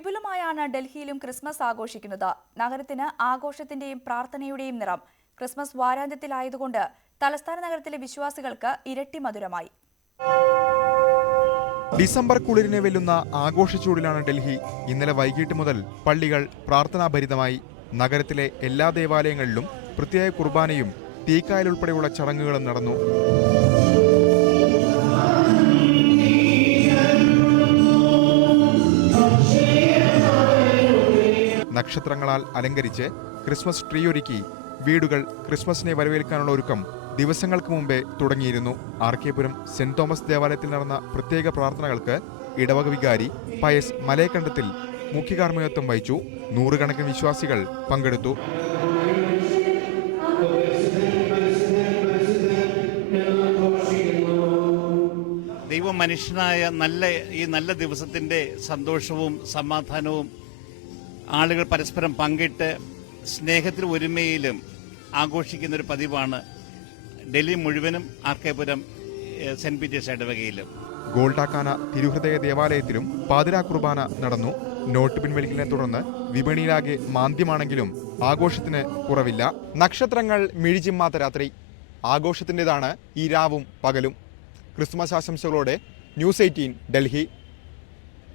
വിപുലമായാണ് ഡൽഹിയിലും ക്രിസ്മസ് ആഘോഷിക്കുന്നത്. നഗരത്തിന് ആഘോഷത്തിന്റെയും പ്രാർത്ഥനയുടെയും നിറം. ക്രിസ്മസ് വാരാന്ത്യത്തിലായതുകൊണ്ട് തലസ്ഥാന നഗരത്തിലെ വിശ്വാസികൾക്ക് ഇരട്ടി മധുരമായി. ഡിസംബർ കുളിരിനെ വെല്ലുന്ന ആഘോഷച്ചൂടിലാണ് ഡൽഹി. ഇന്നലെ വൈകിട്ട് മുതൽ പള്ളികൾ പ്രാർത്ഥനാഭരിതമായി. നഗരത്തിലെ എല്ലാ ദേവാലയങ്ങളിലും പ്രത്യേക കുർബാനയും തീക്കായൽ ഉൾപ്പെടെയുള്ള ചടങ്ങുകളും നടന്നു. നക്ഷത്രങ്ങളാൽ അലങ്കരിച്ച് ക്രിസ്മസ് ട്രീ ഒരുക്കി വീടുകൾ ക്രിസ്മസിനെ വരവേൽക്കാനുള്ള ഒരുക്കം ദിവസങ്ങൾക്ക് മുമ്പേ തുടങ്ങിയിരുന്നു. ആർക്കേപുരം സെന്റ് തോമസ് ദേവാലയത്തിൽ നടന്ന പ്രത്യേക പ്രാർത്ഥനകൾക്ക് ഇടവക വികാരി പയസ് മലയക്കണ്ടത്തിൽ മുഖ്യകാർമ്മികത്വം വഹിച്ചു. നൂറുകണക്കിന് വിശ്വാസികൾ പങ്കെടുത്തു. ദൈവം മനുഷ്യനായ ഈ നല്ല ദിവസത്തിന്റെ സന്തോഷവും സമാധാനവും ആളുകൾ പരസ്പരം പങ്കിട്ട് സ്നേഹത്തിലും ഒരുമയിലും ആഘോഷിക്കുന്ന ഒരു പതിവാണ് ഡൽഹി മുഴുവനും ആർക്കേപുരം സെന്റ് പീറ്റേഴ്സ് ഇടവകയിലും. ഗോൾഡാക്കാന തിരുഹൃദയ ദേവാലയത്തിലും പാതിരാ കുർബാന നടന്നു. നോട്ട് പിൻവലിക്കലിനെ തുടർന്ന് വിപണിയിലാകെ മാന്ദ്യമാണെങ്കിലും ആഘോഷത്തിന് കുറവില്ല. നക്ഷത്രങ്ങൾ മിഴിച്ചിമ്മാത്ത രാത്രി. ആഘോഷത്തിൻ്റെതാണ് ഈ രാവും പകലും. ക്രിസ്മസ് ആശംസകളോടെ ന്യൂസ് 18 ഡൽഹി.